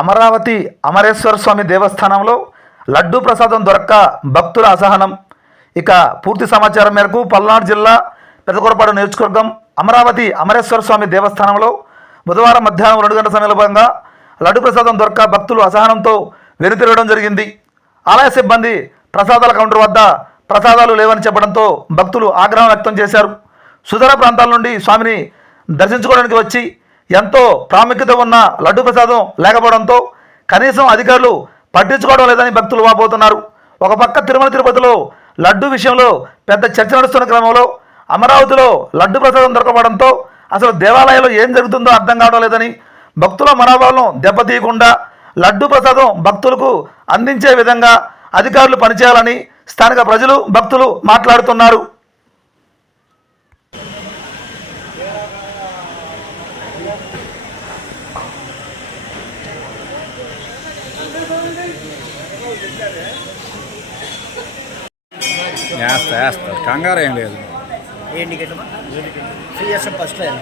అమరావతి అమరేశ్వర స్వామి దేవస్థానంలో లడ్డూ ప్రసాదం దొరక్క భక్తుల అసహనం. ఇక పూర్తి సమాచారం మేరకు పల్నాడు జిల్లా పెదకొరపాడు నియోజకవర్గం అమరావతి అమరేశ్వర స్వామి దేవస్థానంలో బుధవారం మధ్యాహ్నం రెండు గంటల సమయంలో లడ్డు ప్రసాదం దొరక్క భక్తులు అసహనంతో వెనుతిరగడం జరిగింది. ఆలయ సిబ్బంది ప్రసాదాల కౌంటర్ వద్ద ప్రసాదాలు లేవని చెప్పడంతో భక్తులు ఆగ్రహం వ్యక్తం చేశారు. సుదర ప్రాంతాల నుండి స్వామిని దర్శించుకోవడానికి వచ్చి ఎంతో ప్రాముఖ్యత ఉన్న లడ్డు ప్రసాదం లేకపోవడంతో కనీసం అధికారులు పట్టించుకోవడం లేదని భక్తులు వాపోతున్నారు. ఒక పక్క తిరుమల తిరుపతిలో లడ్డు విషయంలో పెద్ద చర్చ నడుస్తున్న క్రమంలో అమరావతిలో లడ్డు ప్రసాదం దొరకబడంతో అసలు దేవాలయంలో ఏం జరుగుతుందో అర్థం కావడం లేదని భక్తుల మనోభావాలను దెబ్బతీయకుండా లడ్డు ప్రసాదం భక్తులకు అందించే విధంగా అధికారులు పనిచేయాలని స్థానిక ప్రజలు భక్తులు మాట్లాడుతున్నారు. వేస్తా వేస్తా కంగారు ఏం లేదు. ఫస్ట్ లైన్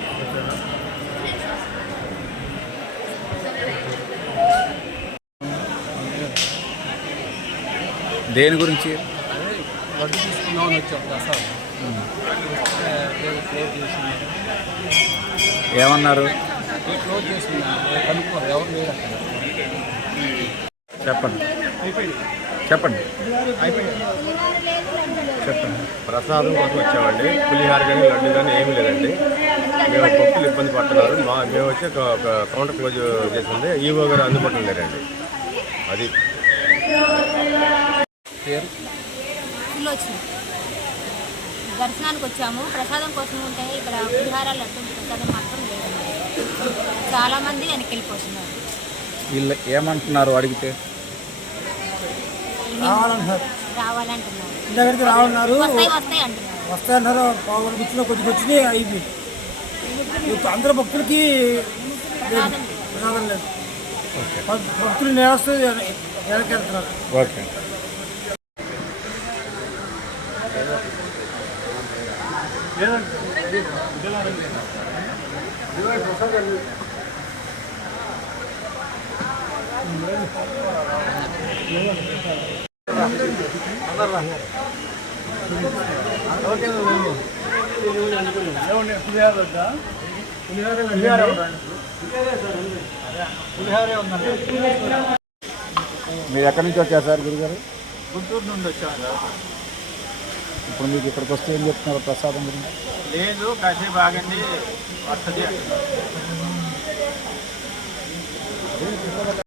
దేని గురించి? లడ్డు తీసుకుందామని వచ్చాం చేసింది ఏమన్నారు? చెప్పండి. చెప్పండి. చెప్పండి. ప్రసాదం కోసం వచ్చామండి. పులిహార కానీ లడ్డు కానీ ఏమీ లేదండి. మేము భక్తులు ఇబ్బంది పడుతున్నారు. మా మేము వచ్చి కౌంటర్ క్లోజ్ చేసింది. ఈవో గారు అందుబాటులో లేరండి. అది. పేరు దర్శనానికి వచ్చాము. ప్రసాదం కోసం ఉంటే ఇక్కడ పులిహార లడ్డు ప్రసాదం మాత్రం లేదండి చాలా మంది వెనక్కి వెళ్ళిపోతున్నారు. వీళ్ళు ఏమంటున్నారు అడిగితే? రావాలంటున్నారు. రావాలంటున్నారు. దగ్గరికి రావాలన్నారు వస్తాయి వస్తాయి అంటున్నారు. వస్తాయన్నారు. పావుగంట కూర్చున్న కొద్దిగా వచ్చినాయి ఇప్పుడు అందరు భక్తులకి లేదు, లేదు. భక్తులు నేరస్తూ వెనక్కి వెళ్తున్నారు. ఓకే. మీరు ఎక్కడి నుంచి వచ్చారు సార్ గురుగారు? గుంటూరు నుండి వచ్చాను. ఇప్పుడు మీకు ఇక్కడికి వస్తే ఏం చెప్తున్నారు ప్రసాదం గురించి? లేదు కాసేపు బాగండి వస్తుంది.